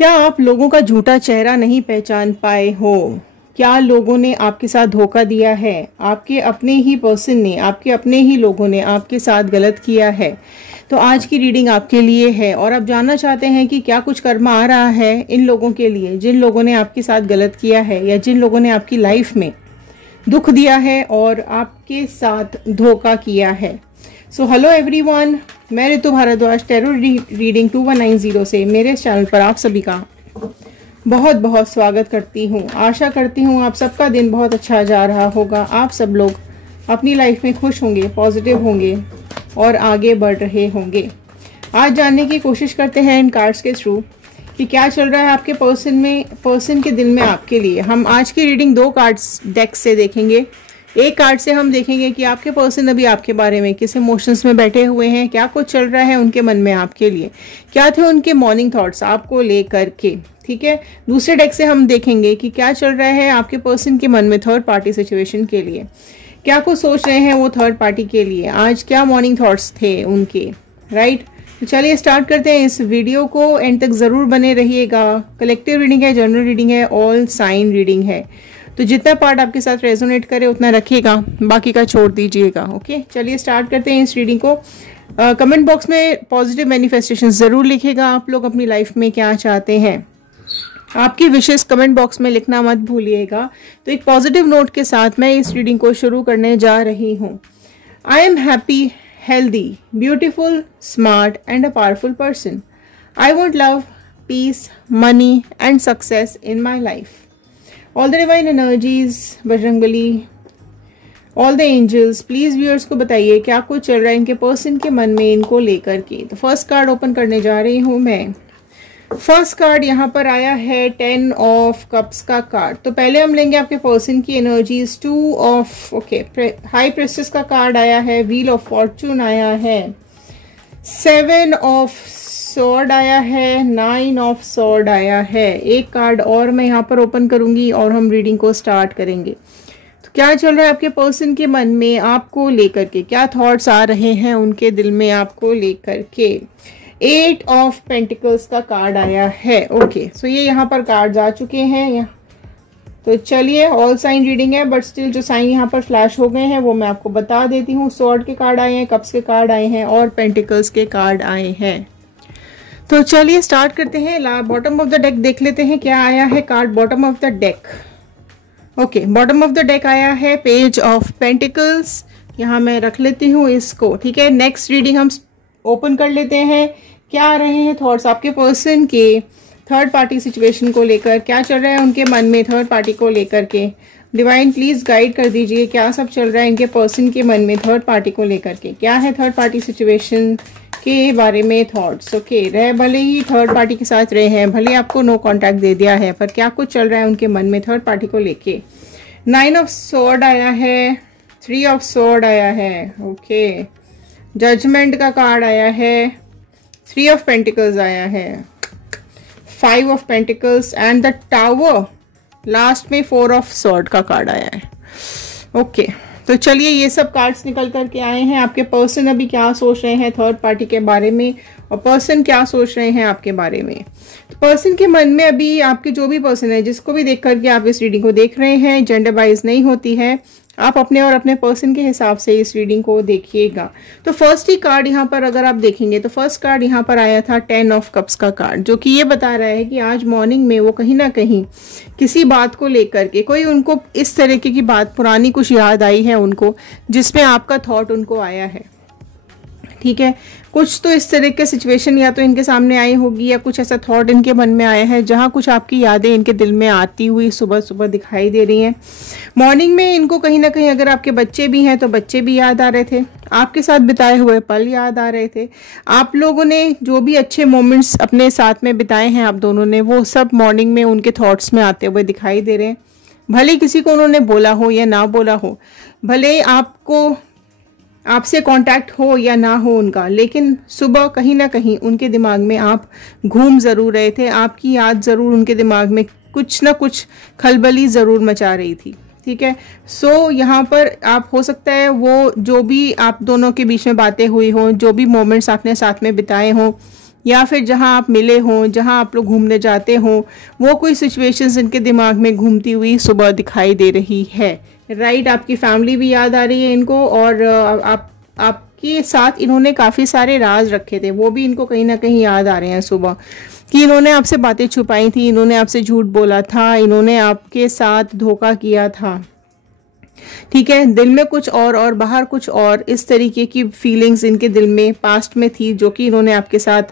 क्या आप लोगों का झूठा चेहरा नहीं पहचान पाए हो? क्या लोगों ने आपके साथ धोखा दिया है? आपके अपने ही पर्सन ने, आपके अपने ही लोगों ने आपके साथ गलत किया है? तो आज की रीडिंग आपके लिए है और आप जानना चाहते हैं कि क्या कुछ कर्मा आ रहा है इन लोगों के लिए जिन लोगों ने आपके साथ गलत किया है या जिन लोगों ने आपकी लाइफ में दुख दिया है और आपके साथ धोखा किया है। सो हेलो एवरीवन, मैं ऋतु भारद्वाज टैरो रीडिंग 2190 से मेरे चैनल पर आप सभी का बहुत बहुत स्वागत करती हूँ। आशा करती हूँ आप सबका दिन बहुत अच्छा जा रहा होगा। आप सब लोग अपनी लाइफ में खुश होंगे, पॉजिटिव होंगे और आगे बढ़ रहे होंगे। आज जानने की कोशिश करते हैं इन कार्ड्स के थ्रू कि क्या चल रहा है आपके पर्सन के दिल में आपके लिए। हम आज की रीडिंग दो कार्ड्स डेक से देखेंगे। एक कार्ड से हम देखेंगे कि आपके पर्सन अभी आपके बारे में किस इमोशंस में बैठे हुए हैं, क्या कुछ चल रहा है उनके मन में आपके लिए, क्या थे उनके मॉर्निंग थॉट्स आपको लेकर के। ठीक है, दूसरे डेक से हम देखेंगे कि क्या चल रहा है आपके पर्सन के मन में थर्ड पार्टी सिचुएशन के लिए, क्या कुछ सोच रहे हैं वो थर्ड पार्टी के लिए, आज क्या मॉर्निंग थॉट्स थे उनके। राइट, तो चलिए स्टार्ट करते हैं इस वीडियो को। एंड तक जरूर बने रहिएगा। कलेक्टिव रीडिंग है, जनरल रीडिंग है, ऑल साइन रीडिंग है, तो जितना पार्ट आपके साथ रेजोनेट करे उतना रखिएगा, बाकी का छोड़ दीजिएगा। ओके, चलिए स्टार्ट करते हैं इस रीडिंग को। कमेंट बॉक्स में पॉजिटिव मैनिफेस्टेशन जरूर लिखिएगा। आप लोग अपनी लाइफ में क्या चाहते हैं, आपकी विशेष कमेंट बॉक्स में लिखना मत भूलिएगा। तो एक पॉजिटिव नोट के साथ मैं इस रीडिंग को शुरू करने जा रही हूँ। I am happy, healthy, beautiful, smart and a powerful person. I want love, peace, money and success in my life. All the divine energies, Bajrangbali, all the angels, please viewers को बताइए क्या कुछ चल रहा है इनके पर्सन के मन में इनको लेकर के। तो फर्स्ट कार्ड ओपन करने जा रही हूँ मैं। फर्स्ट कार्ड यहाँ पर आया है 10 ऑफ कप्स का कार्ड। तो पहले हम लेंगे आपके पर्सन की एनर्जीज। 2 ऑफ हाई प्रेस्टेस का कार्ड आया है, व्हील ऑफ फॉर्चून आया है, 7 ऑफ सॉर्ड आया है, 9 ऑफ सॉर्ड आया है। एक कार्ड और मैं यहाँ पर ओपन करूंगी और हम रीडिंग को स्टार्ट करेंगे। तो क्या चल रहा है आपके पर्सन के मन में आपको लेकर के, क्या थॉट्स आ रहे हैं उनके दिल में आपको लेकर के। 8 ऑफ पेंटिकल्स का कार्ड आया है। ओके, सो ये यहाँ पर कार्ड्स आ चुके हैं। तो चलिए, ऑल साइन रीडिंग है बट स्टिल जो साइन यहाँ पर फ्लैश हो गए हैं वो मैं आपको बता देती हूँ। सॉर्ड के कार्ड आए हैं, कप्स के कार्ड आए हैं और पेंटिकल्स के कार्ड आए हैं। तो चलिए स्टार्ट करते हैं। बॉटम ऑफ द डेक देख लेते हैं क्या आया है card bottom of the deck. Okay, bottom of the deck आया है पेज ऑफ पेंटिकल्स। यहाँ मैं रख लेती हूँ इसको। ठीक है, नेक्स्ट रीडिंग हम ओपन कर लेते हैं। क्या आ रहे हैं थॉट्स आपके पर्सन के थर्ड पार्टी सिचुएशन को लेकर, क्या चल रहा है उनके मन में थर्ड पार्टी को लेकर के। डिवाइन प्लीज गाइड कर दीजिए क्या सब चल रहा है इनके पर्सन के मन में थर्ड पार्टी को लेकर के, क्या है थर्ड पार्टी सिचुएशन के बारे में थॉट्स। ओके, रहे भले ही थर्ड पार्टी के साथ रहे हैं, भले आपको नो कॉन्टैक्ट दे दिया है, पर क्या कुछ चल रहा है उनके मन में थर्ड पार्टी को लेके। 9 ऑफ सॉर्ड आया है, 3 ऑफ सॉर्ड आया है। ओके, जजमेंट का कार्ड आया है, 3 ऑफ पेंटिकल्स आया है, 5 of pentacles and the tower. Last में 4 ऑफ सॉर्ड का कार्ड आया है। ओके, तो चलिए ये सब कार्ड्स निकल करके आए हैं। आपके पर्सन अभी क्या सोच रहे हैं थर्ड पार्टी के बारे में और पर्सन क्या सोच रहे हैं आपके बारे में। तो पर्सन के मन में अभी आपके जो भी पर्सन है, जिसको भी देख करके आप इस रीडिंग को देख रहे हैं, जेंडर वाइज नहीं होती है, आप अपने और अपने पर्सन के हिसाब से इस रीडिंग को देखिएगा। तो फर्स्ट ही कार्ड यहाँ पर अगर आप देखेंगे तो फर्स्ट कार्ड यहाँ पर आया था 10 ऑफ कप्स का कार्ड, जो कि ये बता रहा है कि आज मॉर्निंग में वो कहीं ना कहीं किसी बात को लेकर के, कोई उनको इस तरीके की बात पुरानी कुछ याद आई है उनको, जिसमें आपका थॉट उनको आया है। ठीक है, कुछ तो इस तरह के सिचुएशन या तो इनके सामने आई होगी या कुछ ऐसा थॉट इनके मन में आया है जहां कुछ आपकी यादें इनके दिल में आती हुई सुबह सुबह दिखाई दे रही हैं। मॉर्निंग में इनको कहीं ना कहीं अगर आपके बच्चे भी हैं तो बच्चे भी याद आ रहे थे, आपके साथ बिताए हुए पल याद आ रहे थे, आप लोगों ने जो भी अच्छे मोमेंट्स अपने साथ में बिताए हैं आप दोनों ने, वो सब मॉर्निंग में उनके थॉट्स में आते हुए दिखाई दे रहे हैं। भले किसी को उन्होंने बोला हो या ना बोला हो, भले आपसे कांटेक्ट हो या ना हो उनका, लेकिन सुबह कहीं ना कहीं उनके दिमाग में आप घूम जरूर रहे थे, आपकी याद जरूर उनके दिमाग में कुछ ना कुछ खलबली जरूर मचा रही थी। ठीक है, सो यहाँ पर आप हो सकता है वो जो भी आप दोनों के बीच में बातें हुई हो, जो भी मोमेंट्स आपने साथ में बिताए हों, या फिर जहां आप मिले हों, जहां आप लोग घूमने जाते हों, वो कोई सिचुएशंस इनके दिमाग में घूमती हुई सुबह दिखाई दे रही है। राइट, आपकी फैमिली भी याद आ रही है इनको, और आपके साथ इन्होंने काफ़ी सारे राज रखे थे, वो भी इनको कहीं ना कहीं याद आ रहे हैं सुबह, कि इन्होंने आपसे बातें छुपाई थी, इन्होंने आपसे झूठ बोला था, इन्होंने आपके साथ धोखा किया था। ठीक है, दिल में कुछ और बाहर कुछ और, इस तरीके की फीलिंग्स इनके दिल में पास्ट में थी, जो कि इन्होंने आपके साथ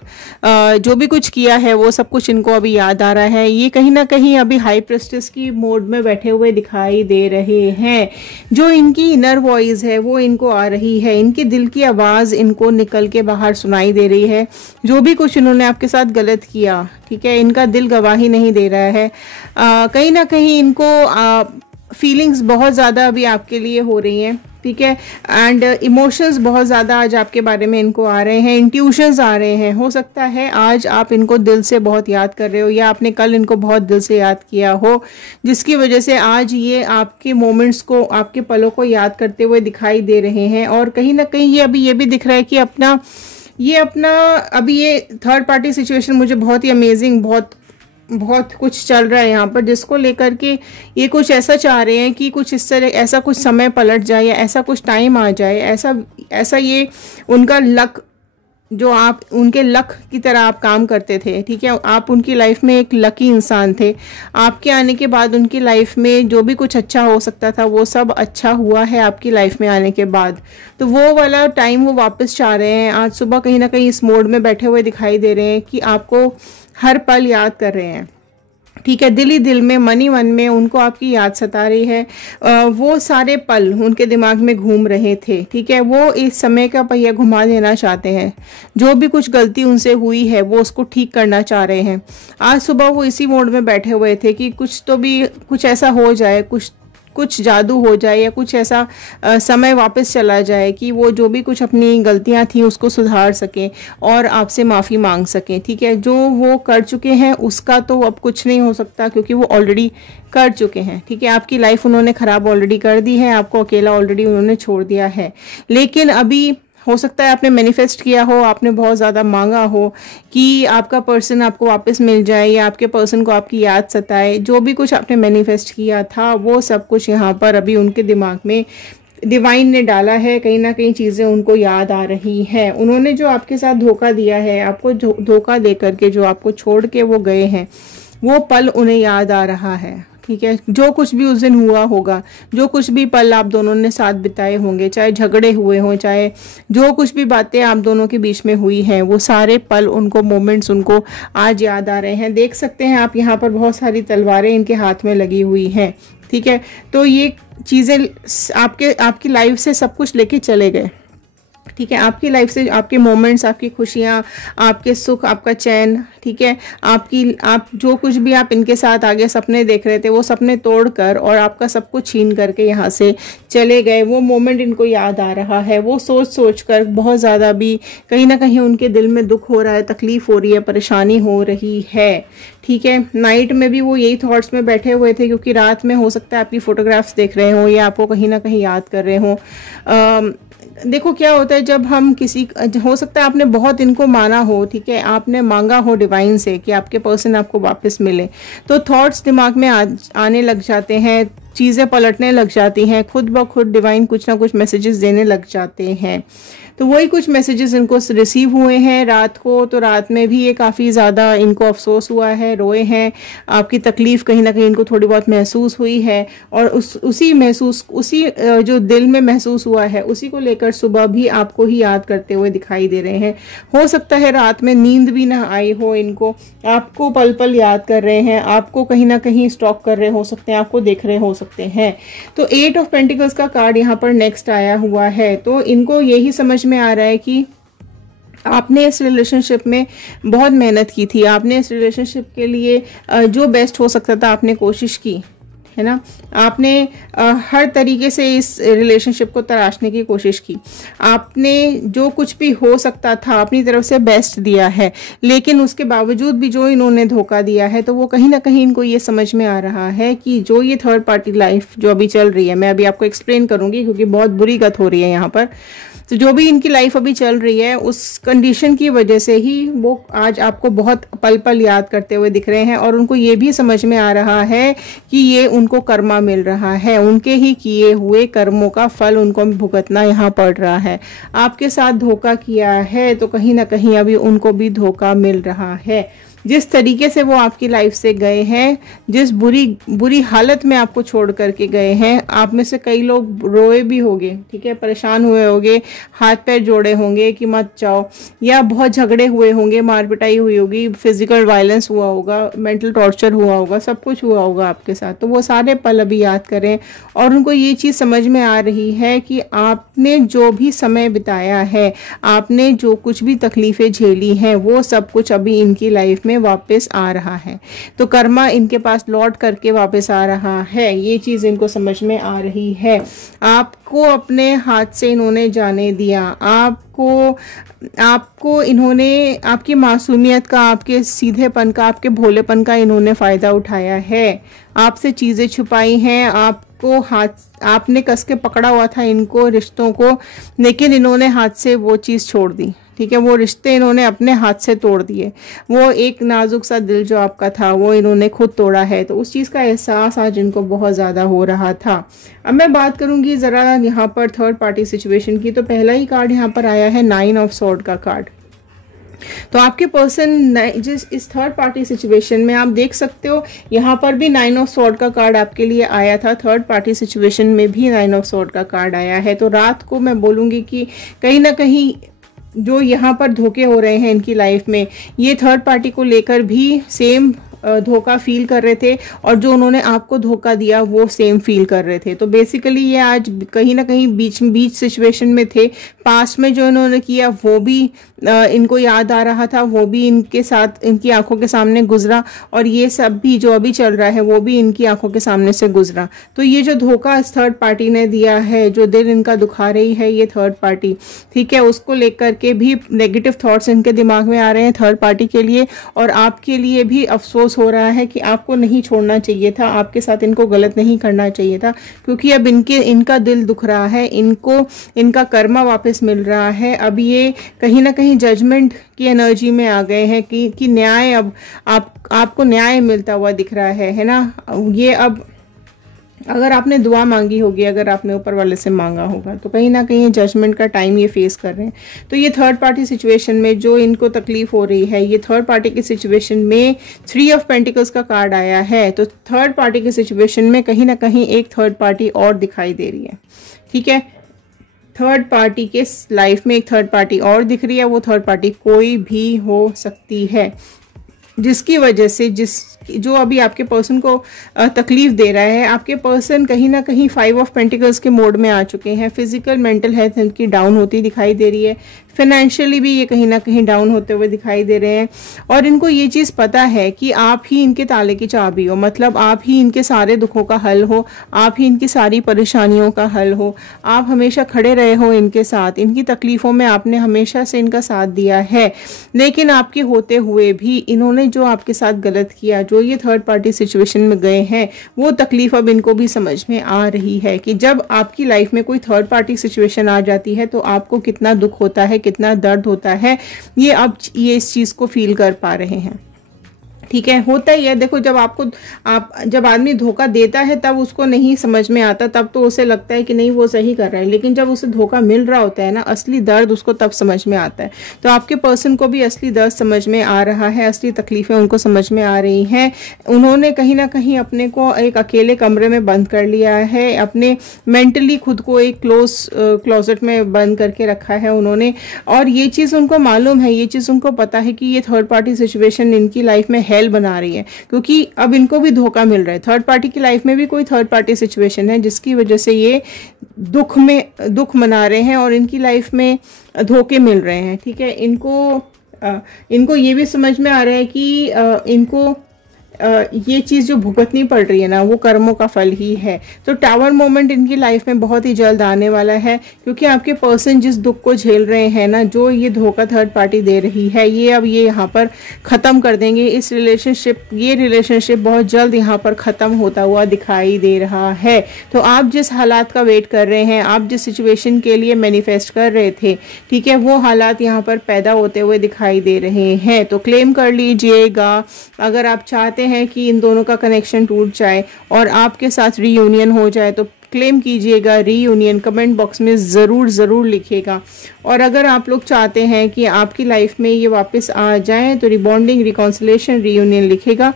जो भी कुछ किया है वो सब कुछ इनको अभी याद आ रहा है। ये कहीं ना कहीं अभी हाई प्रेस्टिस की मोड में बैठे हुए दिखाई दे रहे हैं। जो इनकी इनर वॉइस है वो इनको आ रही है, इनके दिल की आवाज़ इनको निकल के बाहर सुनाई दे रही है। जो भी कुछ इन्होंने आपके साथ गलत किया, ठीक है, इनका दिल गवाही नहीं दे रहा है। कहीं ना कहीं इनको फीलिंग्स बहुत ज़्यादा अभी आपके लिए हो रही हैं, ठीक है, एंड इमोशंस बहुत ज़्यादा आज आपके बारे में इनको आ रहे हैं, इंट्यूशंस आ रहे हैं। हो सकता है आज आप इनको दिल से बहुत याद कर रहे हो, या आपने कल इनको बहुत दिल से याद किया हो, जिसकी वजह से आज ये आपके मोमेंट्स को, आपके पलों को याद करते हुए दिखाई दे रहे हैं। और कहीं ना कहीं ये अभी ये भी दिख रहा है कि अपना अभी ये थर्ड पार्टी सिचुएशन मुझे बहुत ही अमेजिंग, बहुत कुछ चल रहा है यहाँ पर, जिसको लेकर के ये कुछ ऐसा चाह रहे हैं कि कुछ इस तरह, ऐसा कुछ समय पलट जाए, या ऐसा कुछ टाइम आ जाए, ऐसा ये उनका लक, जो आप उनके लक की तरह आप काम करते थे, ठीक है, आप उनकी लाइफ में एक लकी इंसान थे। आपके आने के बाद उनकी लाइफ में जो भी कुछ अच्छा हो सकता था वो सब अच्छा हुआ है आपकी लाइफ में आने के बाद। तो वो वाला टाइम वो वापस चाह रहे हैं। आज सुबह कहीं ना कहीं इस मोड में बैठे हुए दिखाई दे रहे हैं कि आपको हर पल याद कर रहे हैं, ठीक है, दिल ही दिल में, मन ही मन में उनको आपकी याद सता रही है। वो सारे पल उनके दिमाग में घूम रहे थे, ठीक है, वो इस समय का पहिया घुमा देना चाहते हैं। जो भी कुछ गलती उनसे हुई है वो उसको ठीक करना चाह रहे हैं। आज सुबह वो इसी मोड में बैठे हुए थे कि कुछ ऐसा हो जाए, कुछ जादू हो जाए, या कुछ ऐसा समय वापस चला जाए कि वो जो भी कुछ अपनी गलतियां थी उसको सुधार सकें और आपसे माफ़ी मांग सकें, ठीक है। जो वो कर चुके हैं उसका तो अब कुछ नहीं हो सकता, क्योंकि वो ऑलरेडी कर चुके हैं, ठीक है। आपकी लाइफ उन्होंने ख़राब ऑलरेडी कर दी है, आपको अकेला ऑलरेडी उन्होंने छोड़ दिया है। लेकिन अभी हो सकता है आपने मैनिफेस्ट किया हो, आपने बहुत ज़्यादा मांगा हो कि आपका पर्सन आपको वापस मिल जाए, या आपके पर्सन को आपकी याद सताए। जो भी कुछ आपने मैनिफेस्ट किया था वो सब कुछ यहाँ पर अभी उनके दिमाग में डिवाइन ने डाला है। कहीं ना कहीं चीज़ें उनको याद आ रही हैं। उन्होंने जो आपके साथ धोखा दिया है, आपको धोखा दे करके जो आपको छोड़ के वो गए हैं, वो पल उन्हें याद आ रहा है, ठीक है। जो कुछ भी उस दिन हुआ होगा, जो कुछ भी पल आप दोनों ने साथ बिताए होंगे, चाहे झगड़े हुए हों, चाहे जो कुछ भी बातें आप दोनों के बीच में हुई हैं, वो सारे पल उनको, मोमेंट्स उनको आज याद आ रहे हैं। देख सकते हैं आप यहाँ पर बहुत सारी तलवारें इनके हाथ में लगी हुई हैं, ठीक है। तो ये चीज़ें आपकी लाइफ से सब कुछ लेके चले गए, ठीक है। आपकी लाइफ से आपके मोमेंट्स, आपकी खुशियाँ, आपके सुख, आपका चैन, ठीक है, आप जो कुछ भी आप इनके साथ आगे सपने देख रहे थे, वो सपने तोड़कर और आपका सब कुछ छीन करके यहाँ से चले गए। वो मोमेंट इनको याद आ रहा है। वो सोच कर बहुत ज़्यादा भी कहीं ना कहीं उनके दिल में दुख हो रहा है, तकलीफ हो रही है, परेशानी हो रही है, ठीक है। नाइट में भी वो यही थॉट्स में बैठे हुए थे, क्योंकि रात में हो सकता है आपकी फ़ोटोग्राफ्स देख रहे हो या आपको कहीं ना कहीं याद कर रहे हो। देखो क्या होता है, जब हम हो सकता है आपने बहुत इनको माना हो, ठीक है, आपने मांगा हो डिवाइन से कि आपके पर्सन आपको वापस मिले, तो थॉट्स दिमाग में आने लग जाते हैं, चीज़ें पलटने लग जाती हैं, खुद ब खुद डिवाइन कुछ ना कुछ मैसेजेस देने लग जाते हैं। तो वही कुछ मैसेजेस इनको रिसीव हुए हैं रात को। तो रात में भी ये काफ़ी ज़्यादा इनको अफसोस हुआ है, रोए हैं, आपकी तकलीफ़ कहीं ना कहीं इनको थोड़ी बहुत महसूस हुई है, और उसी जो दिल में महसूस हुआ है उसी को लेकर सुबह भी आपको ही याद करते हुए दिखाई दे रहे हैं। हो सकता है रात में नींद भी ना आई हो इनको, आपको पल पल याद कर रहे हैं, आपको कहीं ना कहीं स्टॉक कर रहे हो सकते हैं, आपको देख रहे हो सकते हैं। तो 8 ऑफ पेंटिकल्स का कार्ड यहाँ पर नेक्स्ट आया हुआ है। तो इनको यही समझ में आ रहा है कि आपने इस रिलेशनशिप में बहुत मेहनत की थी, आपने इस रिलेशनशिप के लिए जो बेस्ट हो सकता था आपने कोशिश की, है ना। आपने हर तरीके से इस रिलेशनशिप को तराशने की कोशिश की, आपने जो कुछ भी हो सकता था अपनी तरफ से बेस्ट दिया है। लेकिन उसके बावजूद भी जो इन्होंने धोखा दिया है, तो वो कहीं ना कहीं इनको ये समझ में आ रहा है कि जो ये थर्ड पार्टी लाइफ जो अभी चल रही है, मैं अभी आपको एक्सप्लेन करूंगी क्योंकि बहुत बुरी गत हो रही है यहाँ पर। तो जो भी इनकी लाइफ अभी चल रही है उस कंडीशन की वजह से ही वो आज आपको बहुत पल पल याद करते हुए दिख रहे हैं, और उनको ये भी समझ में आ रहा है कि ये उनको कर्मा मिल रहा है, उनके ही किए हुए कर्मों का फल उनको भुगतना यहाँ पड़ रहा है। आपके साथ धोखा किया है तो कहीं ना कहीं अभी उनको भी धोखा मिल रहा है। जिस तरीके से वो आपकी लाइफ से गए हैं, जिस बुरी हालत में आपको छोड़ करके गए हैं, आप में से कई लोग रोए भी होंगे, ठीक है, परेशान हुए होंगे, हाथ पैर जोड़े होंगे कि मत जाओ, या बहुत झगड़े हुए होंगे, मार पिटाई हुई होगी, फिजिकल वायलेंस हुआ होगा, मेंटल टॉर्चर हुआ होगा, सब कुछ हुआ होगा आपके साथ। तो वो सारे पल अभी याद करें और उनको ये चीज़ समझ में आ रही है कि आपने जो भी समय बिताया है, आपने जो कुछ भी तकलीफ़ें झेली हैं, वो सब कुछ अभी इनकी लाइफ में वापस आ रहा है। तो कर्मा इनके पास लौट करके वापस आ रहा है, ये चीज़ इनको समझ में आ रही है। आपको अपने हाथ से इन्होंने जाने दिया, आपको इन्होंने आपकी मासूमियत का, आपके सीधेपन का, आपके भोलेपन का इन्होंने फ़ायदा उठाया है, आपसे चीज़ें छुपाई हैं, आपने कस के पकड़ा हुआ था इनको रिश्तों को, लेकिन इन्होंने हाथ से वो चीज़ छोड़ दी, ठीक है, वो रिश्ते इन्होंने अपने हाथ से तोड़ दिए। वो एक नाजुक सा दिल जो आपका था वो इन्होंने खुद तोड़ा है, तो उस चीज़ का एहसास आज इनको बहुत ज़्यादा हो रहा था। अब मैं बात करूंगी ज़रा यहाँ पर थर्ड पार्टी सिचुएशन की। तो पहला ही कार्ड यहाँ पर आया है 9 ऑफ स्वॉर्ड का कार्ड। तो आपके पर्सन जिस इस थर्ड पार्टी सिचुएशन में आप देख सकते हो, यहाँ पर भी 9 ऑफ स्वॉर्ड का कार्ड आपके लिए आया था, थर्ड पार्टी सिचुएशन में भी 9 ऑफ स्वॉर्ड का कार्ड आया है। तो रात को मैं बोलूँगी कि कहीं ना कहीं जो यहाँ पर धोखे हो रहे हैं इनकी लाइफ में, ये थर्ड पार्टी को लेकर भी सेम धोखा फील कर रहे थे, और जो उन्होंने आपको धोखा दिया वो सेम फील कर रहे थे। तो बेसिकली ये आज कहीं ना कहीं बीच सिचुएशन में थे। पास्ट में जो इन्होंने किया वो भी इनको याद आ रहा था, वो भी इनके साथ, इनकी आंखों के सामने गुजरा, और ये सब भी जो अभी चल रहा है वो भी इनकी आंखों के सामने से गुजरा। तो ये जो धोखा इस थर्ड पार्टी ने दिया है, जो दिल इनका दुखा रही है ये थर्ड पार्टी, ठीक है, उसको लेकर के भी नेगेटिव थॉट्स इनके दिमाग में आ रहे हैं थर्ड पार्टी के लिए, और आपके लिए भी अफसोस हो रहा है कि आपको नहीं छोड़ना चाहिए था, आपके साथ इनको गलत नहीं करना चाहिए था, क्योंकि अब इनका दिल दुख रहा है, इनको इनका कर्मा वापस मिल रहा है। अब ये कहीं ना कहीं जजमेंट की एनर्जी में आ गए हैं कि न्याय अब आपको न्याय मिलता हुआ दिख रहा है ना। ये अब अगर आपने दुआ मांगी होगी, अगर आपने ऊपर वाले से मांगा होगा, तो कहीं ना कहीं जजमेंट का टाइम ये फेस कर रहे हैं। तो ये थर्ड पार्टी सिचुएशन में जो इनको तकलीफ हो रही है, ये थर्ड पार्टी की सिचुएशन में 3 ऑफ पेंटिकल्स का कार्ड आया है। तो थर्ड पार्टी की सिचुएशन में कहीं ना कहीं एक थर्ड पार्टी और दिखाई दे रही है, ठीक है। थर्ड पार्टी के लाइफ में एक थर्ड पार्टी और दिख रही है, वो थर्ड पार्टी कोई भी हो सकती है, जिसकी वजह से जो अभी आपके पर्सन को तकलीफ दे रहा है, आपके पर्सन कहीं ना कहीं 5 ऑफ पेंटिकल्स के मोड में आ चुके हैं। फिजिकल मेंटल हेल्थ इनकी डाउन होती दिखाई दे रही है, फाइनेंशियली भी ये कहीं ना कहीं डाउन होते हुए दिखाई दे रहे हैं, और इनको ये चीज़ पता है कि आप ही इनके ताले की चाबी हो, मतलब आप ही इनके सारे दुखों का हल हो, आप ही इनकी सारी परेशानियों का हल हो, आप हमेशा खड़े रहे हो इनके साथ, इनकी तकलीफ़ों में आपने हमेशा से इनका साथ दिया है। लेकिन आपके होते हुए भी इन्होंने जो आपके साथ गलत किया, जो ये थर्ड पार्टी सिचुएशन में गए हैं, वो तकलीफ अब इनको भी समझ में आ रही है कि जब आपकी लाइफ में कोई थर्ड पार्टी सिचुएशन आ जाती है तो आपको कितना दुख होता है, कितना दर्द होता है, ये अब ये इस चीज़ को फील कर पा रहे हैं, ठीक है। होता ही है, देखो जब आदमी धोखा देता है तब उसको नहीं समझ में आता, तब तो उसे लगता है कि नहीं वो सही कर रहा है, लेकिन जब उसे धोखा मिल रहा होता है ना, असली दर्द उसको तब समझ में आता है। तो आपके पर्सन को भी असली दर्द समझ में आ रहा है, असली तकलीफें उनको समझ में आ रही हैं। उन्होंने कहीं ना कहीं अपने को एक अकेले कमरे में बंद कर लिया है, अपने मेंटली खुद को एक क्लोजेट में बंद करके रखा है उन्होंने, और ये चीज़ उनको मालूम है, ये चीज़ उनको पता है कि ये थर्ड पार्टी सिचुएशन इनकी लाइफ में हेल बना रही है, क्योंकि अब इनको भी धोखा मिल रहा है। थर्ड पार्टी की लाइफ में भी कोई थर्ड पार्टी सिचुएशन है जिसकी वजह से ये दुख मना रहे हैं और इनकी लाइफ में धोखे मिल रहे हैं, ठीक है। इनको ये भी समझ में आ रहा है कि इनको ये चीज़ जो भुगतनी पड़ रही है ना, वो कर्मों का फल ही है। तो टावर मोमेंट इनकी लाइफ में बहुत ही जल्द आने वाला है, क्योंकि आपके पर्सन जिस दुख को झेल रहे हैं ना, जो ये धोखा थर्ड पार्टी दे रही है, ये अब ये यहाँ पर ख़त्म कर देंगे इस रिलेशनशिप। ये रिलेशनशिप बहुत जल्द यहाँ पर ख़त्म होता हुआ दिखाई दे रहा है। तो आप जिस हालात का वेट कर रहे हैं, आप जिस सिचुएशन के लिए मैनिफेस्ट कर रहे थे, ठीक है, वो हालात यहाँ पर पैदा होते हुए दिखाई दे रहे हैं। तो क्लेम कर लीजिएगा अगर आप चाहते हैं कि इन दोनों का कनेक्शन टूट जाए और आपके साथ रीयूनियन हो जाए, तो क्लेम कीजिएगा रीयूनियन। कमेंट बॉक्स में ज़रूर लिखिएगा। और अगर आप लोग चाहते हैं कि आपकी लाइफ में ये वापस आ जाए, तो रिबॉन्डिंग, रिकॉन्सिलेशन, रीयूनियन लिखेगा,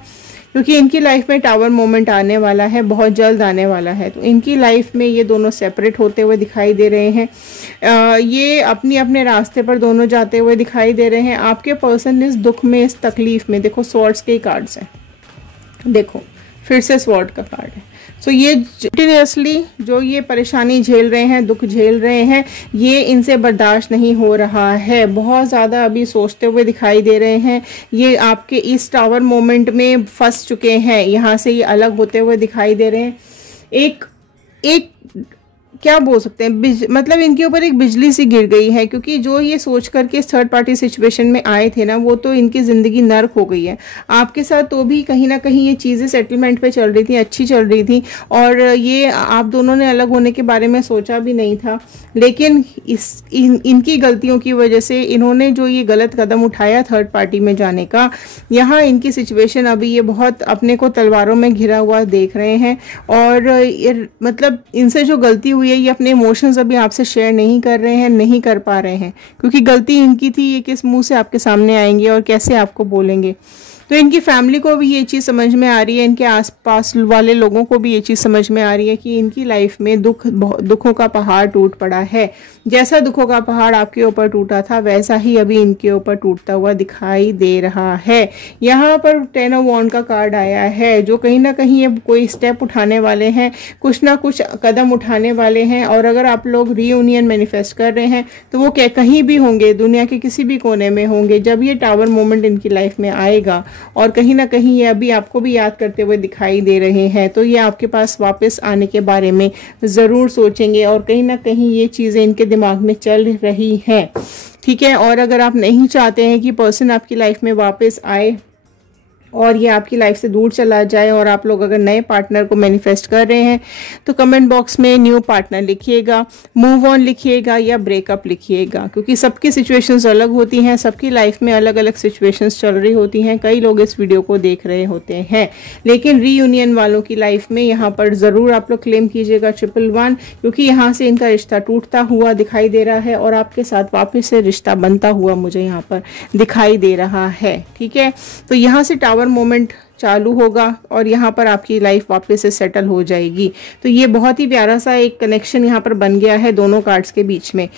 क्योंकि इनकी लाइफ में टावर मोमेंट आने वाला है, बहुत जल्द आने वाला है। तो इनकी लाइफ में ये दोनों सेपरेट होते हुए दिखाई दे रहे हैं। ये अपने अपने रास्ते पर दोनों जाते हुए दिखाई दे रहे हैं। आपके पर्सन इस दुख में, इस तकलीफ में, देखो स्वॉर्ड्स के कार्ड्स हैं, देखो फिर से स्वॉर्ड का कार्ड है। सो ये कंटिन्यूसली जो ये परेशानी झेल रहे हैं, दुख झेल रहे हैं, ये इनसे बर्दाश्त नहीं हो रहा है। बहुत ज़्यादा अभी सोचते हुए दिखाई दे रहे हैं। ये आपके इस टावर मोमेंट में फंस चुके हैं, यहाँ से ये अलग होते हुए दिखाई दे रहे हैं। एक क्या बोल सकते हैं, मतलब इनके ऊपर एक बिजली सी गिर गई है, क्योंकि जो ये सोच करके इस थर्ड पार्टी सिचुएशन में आए थे ना, वो तो इनकी ज़िंदगी नर्क हो गई है आपके साथ। तो भी कहीं ना कहीं ये चीज़ें सेटलमेंट पे चल रही थी, अच्छी चल रही थी, और ये आप दोनों ने अलग होने के बारे में सोचा भी नहीं था। लेकिन इनकी गलतियों की वजह से, इन्होंने जो ये गलत कदम उठाया थर्ड पार्टी में जाने का, यहाँ इनकी सिचुएशन अभी ये बहुत अपने को तलवारों में घिरा हुआ देख रहे हैं। और मतलब इनसे जो गलती हुई, ये अपने इमोशंस अभी आपसे शेयर नहीं कर रहे हैं, नहीं कर पा रहे हैं, क्योंकि गलती इनकी थी। ये किस मुंह से आपके सामने आएंगे और कैसे आपको बोलेंगे। तो इनकी फैमिली को भी ये चीज़ समझ में आ रही है, इनके आसपास वाले लोगों को भी ये चीज़ समझ में आ रही है कि इनकी लाइफ में दुखों का पहाड़ टूट पड़ा है। जैसा दुखों का पहाड़ आपके ऊपर टूटा था, वैसा ही अभी इनके ऊपर टूटता हुआ दिखाई दे रहा है। यहाँ पर 10 ऑफ वॉन्ड का कार्ड आया है, जो कहीं ना कहीं ये कोई स्टेप उठाने वाले हैं, कुछ ना कुछ कदम उठाने वाले हैं। और अगर आप लोग रीयूनियन मैनिफेस्ट कर रहे हैं, तो वो कहीं भी होंगे, दुनिया के किसी भी कोने में होंगे, जब ये टावर मोमेंट इनकी लाइफ में आएगा, और कहीं ना कहीं ये अभी आपको भी याद करते हुए दिखाई दे रहे हैं, तो ये आपके पास वापस आने के बारे में ज़रूर सोचेंगे। और कहीं ना कहीं ये चीज़ें इनके दिमाग में चल रही हैं, ठीक है। और अगर आप नहीं चाहते हैं कि पर्सन आपकी लाइफ में वापस आए और ये आपकी लाइफ से दूर चला जाए, और आप लोग अगर नए पार्टनर को मैनिफेस्ट कर रहे हैं, तो कमेंट बॉक्स में न्यू पार्टनर लिखिएगा, मूव ऑन लिखिएगा, या ब्रेकअप लिखिएगा, क्योंकि सबकी सिचुएशंस अलग होती हैं, सबकी लाइफ में अलग अलग सिचुएशंस चल रही होती हैं। कई लोग इस वीडियो को देख रहे होते हैं, लेकिन रीयूनियन वालों की लाइफ में यहाँ पर ज़रूर आप लोग क्लेम कीजिएगा 111, क्योंकि यहाँ से इनका रिश्ता टूटता हुआ दिखाई दे रहा है, और आपके साथ वापस से रिश्ता बनता हुआ मुझे यहाँ पर दिखाई दे रहा है, ठीक है। तो यहाँ से टावर मोमेंट चालू होगा और यहाँ पर आपकी लाइफ वापस से सेटल हो जाएगी। तो ये बहुत ही प्यारा सा एक कनेक्शन यहाँ पर बन गया है दोनों कार्ड्स के बीच में,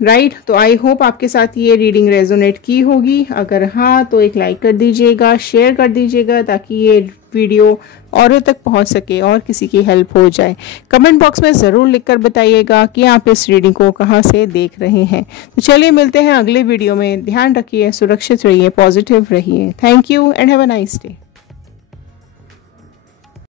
राइट। तो आई होप आपके साथ ये रीडिंग रेजोनेट की होगी। अगर हाँ, तो एक लाइक कर दीजिएगा, शेयर कर दीजिएगा, ताकि ये वीडियो औरों तक पहुंच सके और किसी की हेल्प हो जाए। कमेंट बॉक्स में ज़रूर लिखकर बताइएगा कि आप इस रीडिंग को कहां से देख रहे हैं। तो चलिए मिलते हैं अगले वीडियो में। ध्यान रखिए, सुरक्षित रहिए, पॉजिटिव रहिए। Thank you and have a nice day.